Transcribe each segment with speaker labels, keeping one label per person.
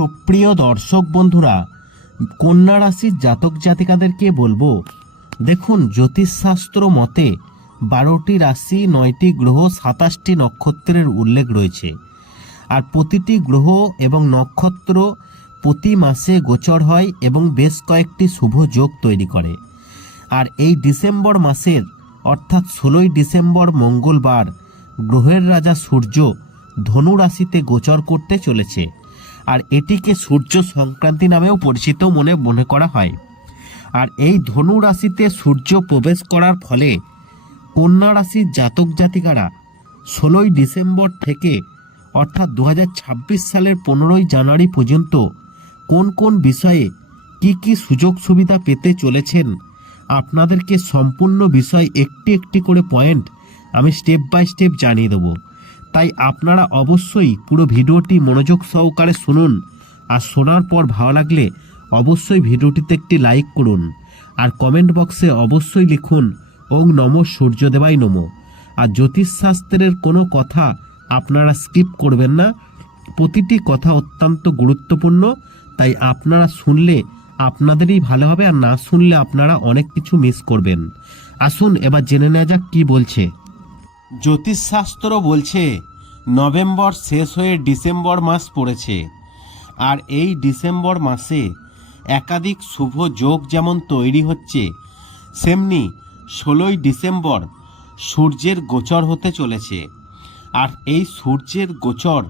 Speaker 1: সুপ্রিয় দর্শক বন্ধুরা, কন্যা রাশির জাতক জাতিকাদেরকে বলব, দেখুন জ্যোতিষশাস্ত্র মতে বারোটি রাশি, নয়টি গ্রহ, সাতাশটি নক্ষত্রের উল্লেখ রয়েছে। আর প্রতিটি গ্রহ এবং নক্ষত্র প্রতি মাসে গোচর হয় এবং বেশ কয়েকটি শুভ যোগ তৈরি করে। আর এই ডিসেম্বর মাসের, অর্থাৎ ষোলোই ডিসেম্বর মঙ্গলবার, গ্রহের রাজা সূর্য ধনু রাশিতে গোচর করতে চলেছে। আর এটিকে সূর্য সংক্রান্তি নামেও পরিচিত মনে মনে করা হয়। আর এই ধনু রাশিতে সূর্য প্রবেশ করার ফলে কন্যা রাশির জাতক জাতিকারা ষোলোই ডিসেম্বর থেকে অর্থাৎ দু হাজার ছাব্বিশ সালের পনেরোই জানুয়ারি পর্যন্ত কোন কোন বিষয়ে কি কি সুযোগ সুবিধা পেতে চলেছেন আপনাদেরকে সম্পূর্ণ বিষয় একটি একটি করে পয়েন্ট আমি স্টেপ বাই স্টেপ জানিয়ে দেবো। তাই আপনারা অবশ্যই পুরো ভিডিওটি মনোযোগ সহকারে শুনুন। আর শোনার পর ভালো লাগলে অবশ্যই ভিডিওটিতে একটি লাইক করুন। আর কমেন্ট বক্সে অবশ্যই লিখুন, ওং নম সূর্যদেবাই নম। আর জ্যোতিষশাস্ত্রের কোনো কথা আপনারা স্কিপ করবেন না। প্রতিটি কথা অত্যন্ত গুরুত্বপূর্ণ। তাই আপনারা শুনলে আপনাদেরই ভালো হবে, আর না শুনলে আপনারা অনেক কিছু মিস করবেন। আসুন, এবার জেনে নেওয়া যাক কি বলছে। জ্যোতিষশাস্ত্র বলছে নভেম্বর শেষ হয়ে ডিসেম্বর মাস পড়েছে। আর এই ডিসেম্বর মাসে একাধিক শুভ যোগ যেমন তৈরি হচ্ছে, সেমনি ষোলোই ডিসেম্বর সূর্যের গোচর হতে চলেছে। আর এই সূর্যের গোচর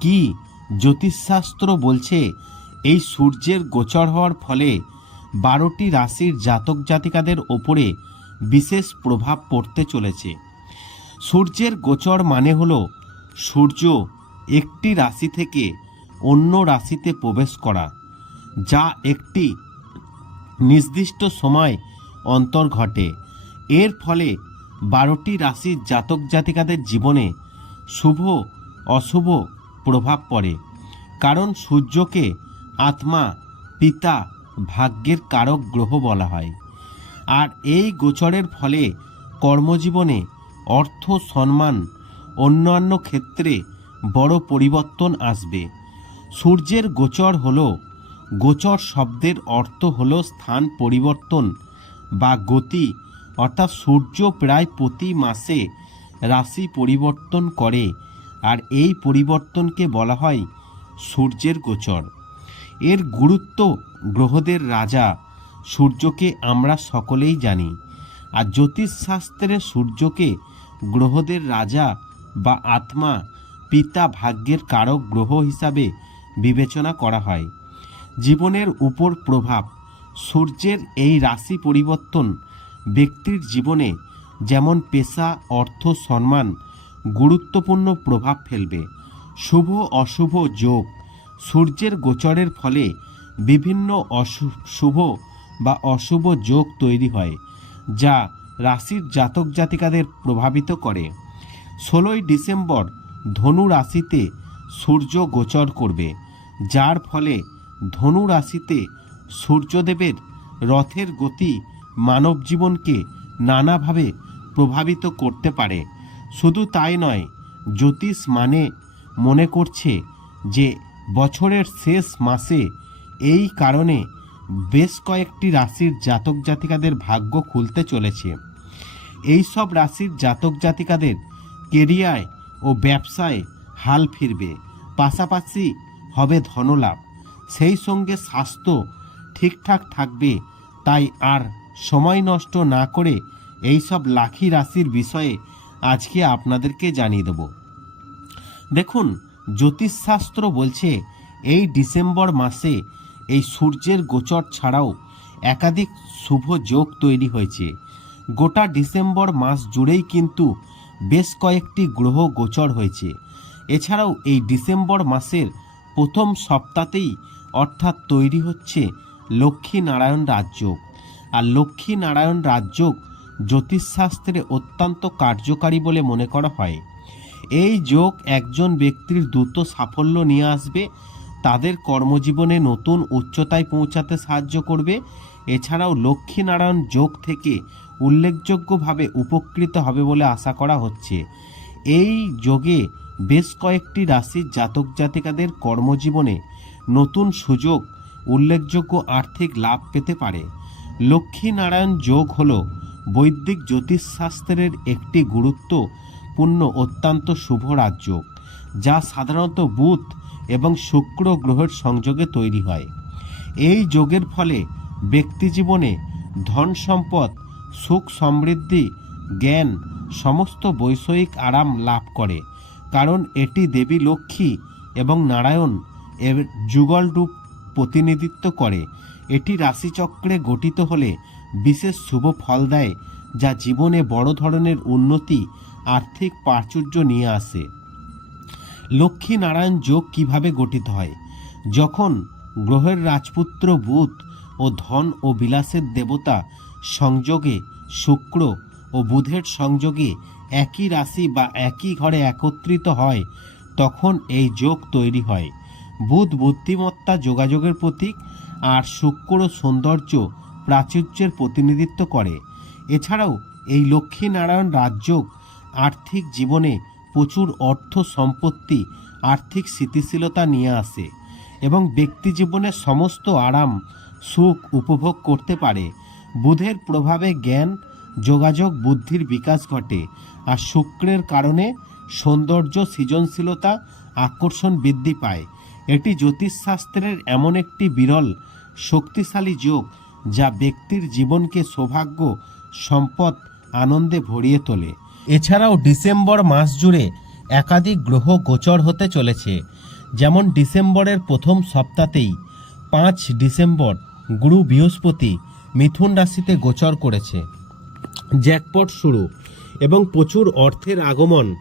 Speaker 1: কি জ্যোতিষশাস্ত্র বলছে, এই সূর্যের গোচর হওয়ার ফলে বারোটি রাশির জাতক জাতিকাদের ওপরে বিশেষ প্রভাব পড়তে চলেছে। সূর্যের গোচর মানে হলো সূর্য একটি রাশি থেকে অন্য রাশিতে প্রবেশ করা, যা একটি নির্দিষ্ট সময় অন্তর ঘটে। এর ফলে বারোটি রাশির জাতক জাতিকাদের জীবনে শুভ, অশুভ প্রভাব পড়ে। কারণ সূর্যকে আত্মা, পিতা, ভাগ্যের কারক গ্রহ বলা হয়। আর এই গোচরের ফলে কর্মজীবনে অর্থ সম্মান অন্যান্য ক্ষেত্রে বড় পরিবর্তন আসবে। সূর্যের গোচর হল, গোচর শব্দের অর্থ হল স্থান পরিবর্তন বা গতি, অর্থাৎ সূর্য প্রায় প্রতি মাসে রাশি পরিবর্তন করে, আর এই পরিবর্তনকে বলা হয় সূর্যের গোচর। এর গুরুত্ব গ্রহদের রাজা, সূর্যকে আমরা সকলেই জানি, আর জ্যোতিষশাস্ত্রে সূর্যকে গ্রহদের রাজা বা আত্মা পিতা ভাগ্যের কারক গ্রহ হিসাবে বিবেচনা করা হয়। জীবনের উপর প্রভাব, সূর্যের এই রাশি পরিবর্তন ব্যক্তির জীবনে যেমন পেশা, অর্থ, সম্মান গুরুত্বপূর্ণ প্রভাব ফেলবে। শুভ, অশুভ যোগ সূর্যের গোচরের ফলে বিভিন্ন শুভ বা অশুভ যোগ তৈরি হয়, যা রাশির জাতক জাতিকাদের প্রভাবিত করে। ষোলোই ডিসেম্বর ধনু রাশিতে সূর্য গোচর করবে, যার ফলে ধনু রাশিতে সূর্যদেবের রথের গতি মানব জীবনকে নানাভাবে প্রভাবিত করতে পারে। শুধু তাই নয়, জ্যোতিষ মানে মনে করছে যে বছরের শেষ মাসে এই কারণে বেশ কয়েকটি রাশির জাতক জাতিকাদের ভাগ্য খুলতে চলেছে। এই সব রাশির জাতক জাতিকাদের কেরিয়ায় ও ব্যবসায় হাল ফিরবে। পাশাপাশি হবে ধনলাভ। সেই সঙ্গে স্বাস্থ্য ঠিকঠাক থাকবে, তাই আর সময় নষ্ট না করে এই সব লাখি রাশির বিষয়ে আজকে আপনাদেরকে জানিয়ে দেব। দেখুন, জ্যোতিষশাস্ত্র বলছে, এই ডিসেম্বর মাসে এই সূর্যের গোচর ছাড়াও একাধিক শুভ যোগ তৈরি হয়েছে। গোটা ডিসেম্বর মাস জুড়েই কিন্তু বেশ কয়েকটি গ্রহ গোচর হয়েছে। এছাড়াও এই ডিসেম্বর মাসের প্রথম সপ্তাহতেই অর্থাৎ তৈরি হচ্ছে লক্ষ্মী নারায়ণ রাজযোগ। আর লক্ষ্মী নারায়ণ রাজযোগ জ্যোতিষশাস্ত্রে অত্যন্ত কার্যকারী বলে মনে করা হয়। এই যোগ একজন ব্যক্তির দ্রুত সাফল্য নিয়ে আসবে, তাদের কর্মজীবনে নতুন উচ্চতায় পৌঁছাতে সাহায্য করবে। এছাড়াও লক্ষ্মীনারায়ণ যোগ থেকে উল্লেখযোগ্যভাবে উপকৃত হবে বলে আশা করা হচ্ছে। এই যোগে বেশ কয়েকটি রাশির জাতক জাতিকাদের কর্মজীবনে নতুন সুযোগ, উল্লেখযোগ্য আর্থিক লাভ পেতে পারে। লক্ষ্মীনারায়ণ যোগ হল বৈদিক জ্যোতিষশাস্ত্রের একটি গুরুত্বপূর্ণ অত্যন্ত শুভ রাজযোগ যা সাধারণত বুধ এবং শুক্র গ্রহের সংযোগে তৈরি হয়। এই যোগের ফলে ব্যক্তি জীবনে ধন সম্পদ সুখ, সমৃদ্ধি, জ্ঞান, সমস্ত বৈষয়িক আরাম লাভ করে। কারণ এটি দেবী লক্ষ্মী এবং নারায়ণ এর যুগল রূপ প্রতিনিধিত্ব করে। এটি রাশিচক্রে গঠিত হলে বিশেষ শুভ ফল দেয়, যা জীবনে বড় ধরনের উন্নতি, আর্থিক প্রাচুর্য নিয়ে আসে। লক্ষ্মী নারায়ণ যোগ কীভাবে গঠিত হয়? যখন গ্রহের রাজপুত্র বুধ ও ধন ও বিলাসের দেবতা সংযোগে শুক্র ও বুধের সংযোগে একই রাশি বা একই ঘরে একত্রিত হয়, তখন এই যোগ তৈরি হয়। বুধ বুদ্ধিমত্তা যোগাযোগের প্রতীক আর শুক্র সৌন্দর্য প্রাচুর্যের প্রতিনিধিত্ব করে। এছাড়াও এই লক্ষ্মীনারায়ণ রাজযোগ আর্থিক জীবনে প্রচুর অর্থ সম্পত্তি, আর্থিক স্থিতিশীলতা নিয়ে আসে এবং ব্যক্তি জীবনে সমস্ত আরাম, সুখ উপভোগ করতে পারে। বুধের প্রভাবে জ্ঞান, যোগাযোগ, বুদ্ধির বিকাশ ঘটে আর শুক্রের কারণে সৌন্দর্য, সৃজনশীলতা, আকর্ষণ বৃদ্ধি পায়। এটি জ্যোতিষশাস্ত্রের এমন একটি বিরল, শক্তিশালী যোগ যা ব্যক্তির জীবনকে সৌভাগ্য, সম্পদ, আনন্দে ভরিয়ে তোলে। এছাড়াও ডিসেম্বর মাস জুড়ে একাধিক গ্রহ গোচর হতে চলেছে। যেমন ডিসেম্বরের প্রথম সপ্তাহতেই পাঁচ ডিসেম্বর, গুরু বৃহস্পতি মিথুন রাশিতে গোচর করেছে। জ্যাকপট শুরু এবং প্রচুর অর্থের আগমন।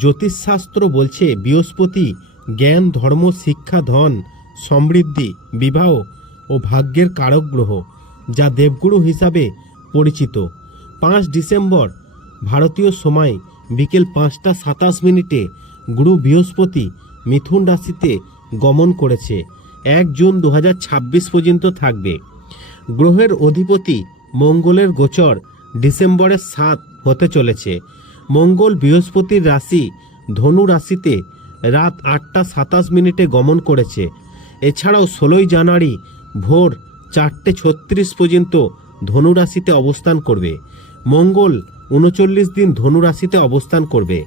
Speaker 1: জ্যোতিষশাস্ত্র বলছে বৃহস্পতি, জ্ঞান, ধর্ম, শিক্ষা, ধন, সমৃদ্ধি, বিবাহ ও ভাগ্যের কারক গ্রহ, যা দেবগুরু হিসাবে পরিচিত। পাঁচ ডিসেম্বর, ভারতীয় সময়, বিকেল পাঁচটা সাতাশ মিনিটে গুরু বৃহস্পতি মিথুন রাশিতে গমন করেছে। এক জুন দু হাজার ছাব্বিশ পর্যন্ত থাকবে। গ্রহের অধিপতি মঙ্গলের গোচর ডিসেম্বরের সাত হতে চলেছে। মঙ্গল বৃহস্পতির রাশি ধনু রাশিতে রাত আটটা সাতাশ মিনিটে গমন করেছে। এছাড়াও ষোলোই জানুয়ারি ভোর চারটে ছত্রিশ পর্যন্ত ধনু রাশিতে অবস্থান করবে। মঙ্গল উনচল্লিশ দিন ধনু রাশিতে অবস্থান করবে।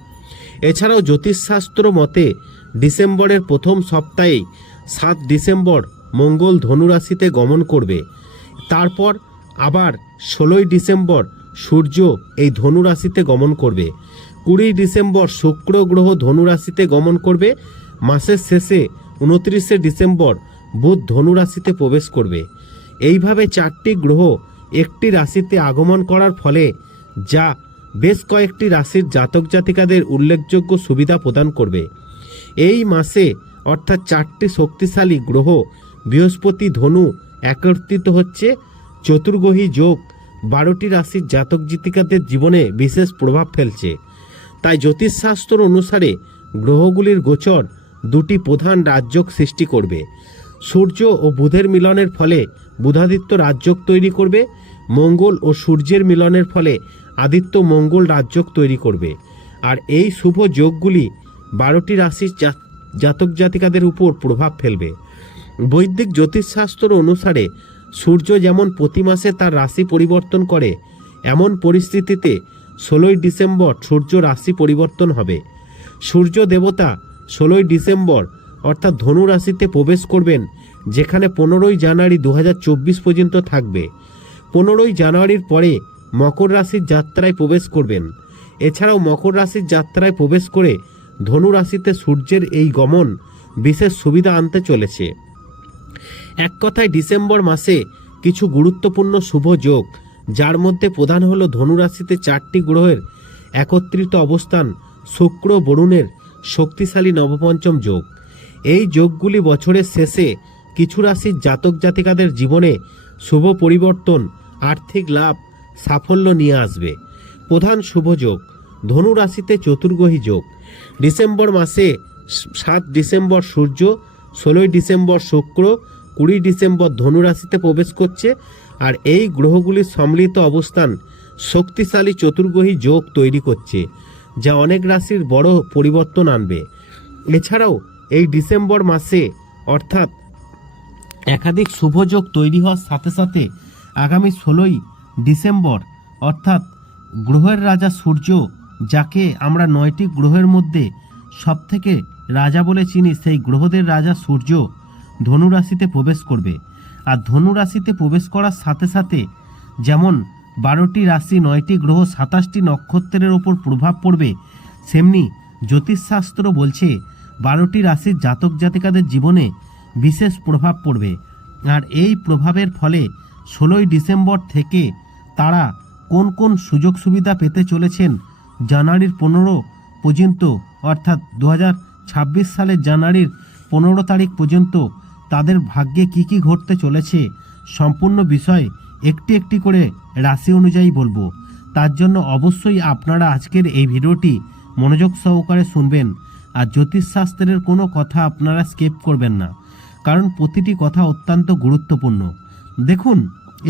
Speaker 1: এছাড়াও জ্যোতিষশাস্ত্র মতে ডিসেম্বরের প্রথম সপ্তাহেই সাত ডিসেম্বর মঙ্গল ধনুরাশিতে গমন করবে। তারপর আবার ষোলোই ডিসেম্বর সূর্য এই ধনুরাশিতে গমন করবে। কুড়ি ডিসেম্বর শুক্র গ্রহ ধনুরাশিতে গমন করবে। মাসের শেষে উনত্রিশে ডিসেম্বর বুধ ধনুরাশিতে প্রবেশ করবে। এইভাবে চারটি গ্রহ একটি রাশিতে আগমন করার ফলে যা বেশ কয়েকটি রাশির জাতক জাতিকাদের উল্লেখযোগ্য সুবিধা প্রদান করবে। এই মাসে অর্থাৎ চারটি শক্তিশালী গ্রহ বৃহস্পতি ধনু একত্রিত হচ্ছে। চতুর্গ্রহী যোগ বারোটি রাশির জাতক জাতিকাদের জীবনে বিশেষ প্রভাব ফেলছে। তাই জ্যোতিষশাস্ত্র অনুসারে গ্রহগুলির গোচর দুটি প্রধান রাজযোগ সৃষ্টি করবে। সূর্য ও বুধের মিলনের ফলে বুধাদিত্য রাজযোগ তৈরি করবে। মঙ্গল ও সূর্যের মিলনের ফলে আদিত্য মঙ্গল রাজযোগ তৈরি করবে। আর এই শুভ যোগগুলি বারোটি রাশির জাতক জাতিকাদের উপর প্রভাব ফেলবে। বৈদিক জ্যোতিষশাস্ত্র অনুসারে সূর্য যেমন প্রতি মাসে তার রাশি পরিবর্তন করে, এমন পরিস্থিতিতে ষোলোই ডিসেম্বর সূর্য রাশি পরিবর্তন হবে। সূর্য দেবতা ষোলোই ডিসেম্বর অর্থাৎ ধনু রাশিতে প্রবেশ করবেন, যেখানে পনেরোই জানুয়ারি দু হাজার চব্বিশ পর্যন্ত থাকবে। পনেরোই জানুয়ারির পরে মকর রাশির যাত্রায় প্রবেশ করবেন। এছাড়াও মকর রাশির যাত্রায় প্রবেশ করে ধনু রাশিতে সূর্যের এই গমন বিশেষ সুবিধা আনতে চলেছে। এক কথায় ডিসেম্বর মাসে কিছু গুরুত্বপূর্ণ শুভ যোগ, যার মধ্যে প্রধান হল ধনুরাশিতে চারটি গ্রহের একত্রিত অবস্থান, শুক্র বরুণের শক্তিশালী নবপঞ্চম যোগ। এই যোগগুলি বছরের শেষে কিছু রাশির জাতক জাতিকাদের জীবনে শুভ পরিবর্তন, আর্থিক লাভ, সাফল্য নিয়ে আসবে। প্রধান শুভ যোগ ধনু রাশিতে চতুর্গ্রহী যোগ। ডিসেম্বর মাসে সাত ডিসেম্বর সূর্য, ষোলোই ডিসেম্বর শুক্র কুড়ি ডিসেম্বর ধনু রাশিতে প্রবেশ করছে আর এই গ্রহগুলির সম্মিলিত অবস্থান শক্তিশালী চতুর্গ্রহী যোগ তৈরি করছে, যা অনেক রাশির বড় পরিবর্তন আনবে। এছাড়াও এই ডিসেম্বর মাসে অর্থাৎ একাধিক শুভযোগ তৈরি হওয়ার সাথে সাথে আগামী ষোলোই ডিসেম্বর অর্থাৎ গ্রহের রাজা সূর্য, যাকে আমরা নয়টি গ্রহের মধ্যে সবথেকে রাজা বলে চিনি, সেই গ্রহদের রাজা সূর্য ধনু রাশিতে প্রবেশ করবে। আর ধনু রাশিতে প্রবেশ করার সাথে সাথে যেমন বারোটি রাশি, নয়টি গ্রহ, সাতাশটি নক্ষত্রের ওপর প্রভাব পড়বে, সেমনি জ্যোতিষশাস্ত্র বলছে বারোটি রাশির জাতক জাতিকাদের জীবনে বিশেষ প্রভাব পড়বে। আর এই প্রভাবের ফলে ষোলোই ডিসেম্বর থেকে তারা কোন কোন সুযোগ সুবিধা পেতে চলেছেন জানুয়ারির পনেরো পর্যন্ত, অর্থাৎ দু সালের জানুয়ারির পনেরো তারিখ পর্যন্ত তাদের ভাগ্যে কি কি ঘটতে চলেছে সম্পূর্ণ বিষয় একটি একটি করে রাশি অনুযায়ী বলব। তার জন্য অবশ্যই আপনারা আজকের এই ভিডিওটি মনোযোগ সহকারে শুনবেন আর জ্যোতিষশাস্ত্রের কোনো কথা আপনারা স্কেপ করবেন না, কারণ প্রতিটি কথা অত্যন্ত গুরুত্বপূর্ণ। দেখুন,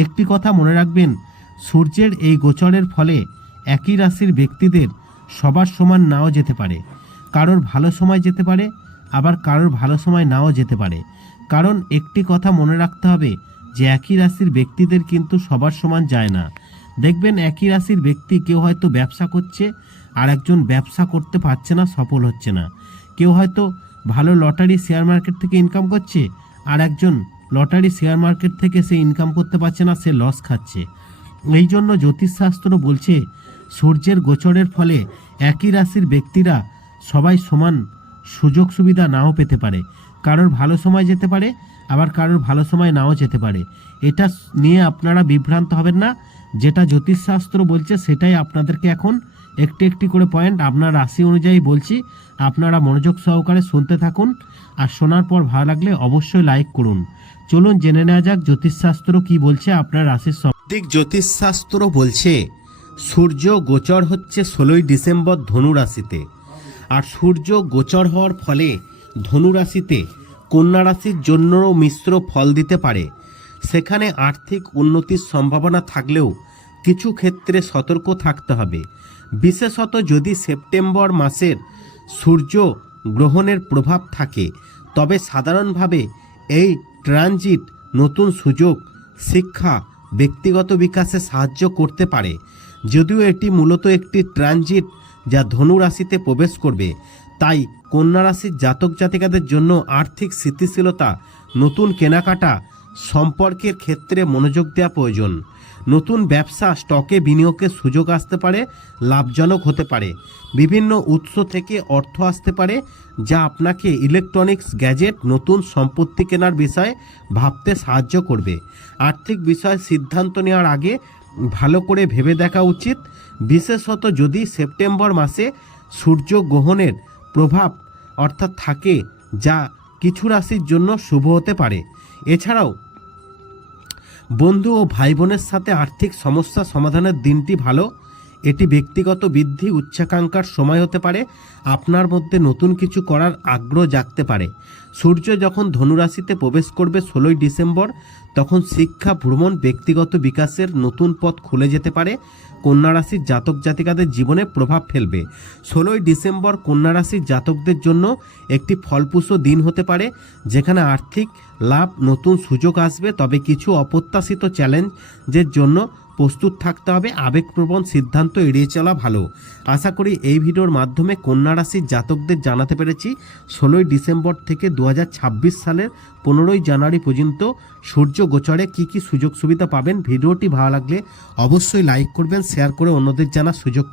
Speaker 1: একটি কথা মনে রাখবেন, সূর্যের এই গোচরের ফলে একই রাশির ব্যক্তিদের সবার সমান নাও যেতে পারে। কারোর ভালো সময় যেতে পারে, আবার কারোর ভালো সময় নাও যেতে পারে। কারণ একটি কথা মনে রাখতে হবে যে একই রাশির ব্যক্তিদের কিন্তু সবার সমান যায় না। দেখবেন একই রাশির ব্যক্তি কেউ হয়তো ব্যবসা করছে আর একজন ব্যবসা করতে পারছে না, সফল হচ্ছে না। কেউ হয়তো ভালো লটারি শেয়ার মার্কেট থেকে ইনকাম করছে আর একজন লটারি শেয়ার মার্কেট থেকে সে ইনকাম করতে পারছে না, সে লস খাচ্ছে। এই জন্য জ্যোতিষশাস্ত্র বলছে, সূর্যের গোচরের ফলে একই রাশির ব্যক্তিরা সবাই সমান সুযোগ সুবিধা নাও পেতে পারে। কারোর ভালো সময় যেতে পারে, আবার কারোর ভালো সময় নাও যেতে পারে। এটা নিয়ে আপনারা বিভ্রান্ত হবেন না। যেটা জ্যোতিষশাস্ত্র বলছে, সেটাই আপনাদেরকে এখন একটি একটি করে পয়েন্ট আপনার রাশি অনুযায়ী বলছি। আপনারা মনোযোগ সহকারে শুনতে থাকুন। আর শোনার পর ভালো লাগলে অবশ্যই লাইক করুন। চলুন জেনে নেওয়া যাক জ্যোতিষশাস্ত্র কি বলছে আপনার রাশির দিক জ্যোতিষশাস্ত্র বলছে, সূর্য গোচর হচ্ছে ষোলোই ডিসেম্বর ধনু রাশিতে। আর সূর্য গোচর হওয়ার ফলে ধনু রাশিতে কন্যা রাশির জন্যও মিশ্র ফল দিতে পারে। সেখানে আর্থিক উন্নতির সম্ভাবনা থাকলেও কিছু ক্ষেত্রে সতর্ক থাকতে হবে। বিশেষত যদি সেপ্টেম্বর মাসের সূর্য গ্রহণের প্রভাব থাকে, তবে সাধারণভাবে এই ট্রানজিট নতুন সুযোগ শিক্ষা ব্যক্তিগত বিকাশে সাহায্য করতে পারে। যদিও এটি মূলত একটি ট্রানজিট যা ধনু রাশিতে প্রবেশ করবে তাই কন্যা রাশির জাতক জাতিকাদের জন্য আর্থিক স্থিতিশীলতা, নতুন কেনাকাটা, সম্পর্কের ক্ষেত্রে মনোযোগ দেওয়া প্রয়োজন। নতুন ব্যবসা, স্টকে বিনিয়োগের সুযোগ আসতে পারে, লাভজনক হতে পারে। বিভিন্ন উৎস থেকে অর্থ আসতে পারে, যা আপনাকে ইলেকট্রনিক্স গ্যাজেট, নতুন সম্পত্তি কেনার বিষয়ে ভাবতে সাহায্য করবে। আর্থিক বিষয়ে সিদ্ধান্ত নেওয়ার আগে ভালো করে ভেবে দেখা উচিত। বিশেষত যদি সেপ্টেম্বর মাসে সূর্য গ্রহণের প্রভাব অর্থাৎ থাকে যা কিছু রাশির জন্য শুভ হতে পারে। এছাড়াও, বন্ধু ও ভাই বোনের সাথে আর্থিক সমস্যা সমাধানের দিনটি ভালো। এটি ব্যক্তিগত বৃদ্ধি উচ্চাকাঙ্ক্ষার সময় হতে পারে, আপনার মধ্যে নতুন কিছু করার আগ্রহ জাগতে পারে। সূর্য যখন ধনুরাশিতে প্রবেশ করবে ষোলোই ডিসেম্বর, তখন শিক্ষা ভ্রমণ ব্যক্তিগত বিকাশের নতুন পথ খুলে যেতে পারে। কন্যারাশির জাতক জাতিকাদের জীবনে প্রভাব ফেলবে। ষোলোই ডিসেম্বর কন্যা রাশির জাতকদের জন্য একটি ফলপ্রসূ দিন হতে পারে, যেখানে আর্থিক লাভ নতুন সুযোগ আসবে, তবে কিছু অপ্রত্যাশিত চ্যালেঞ্জের জন্য প্রস্তুত থাকতে হবে। আবেগপ্রবণ সিদ্ধান্ত এড়িয়ে চলা ভালো। আশা করি এই ভিডিওর মাধ্যমে কন্যা রাশির জাতকদের জানাতে পেরেছি। ষোলোই ডিসেম্বর থেকে দু হাজার ছাব্বিশ সালের পনেরোই জানুয়ারি পর্যন্ত সূর্য গোচরে কী কি সুযোগ সুবিধা পাবেন? ভিডিওটি ভালো লাগলে অবশ্যই লাইক করবেন শেয়ার করে অন্যদের জানার সুযোগ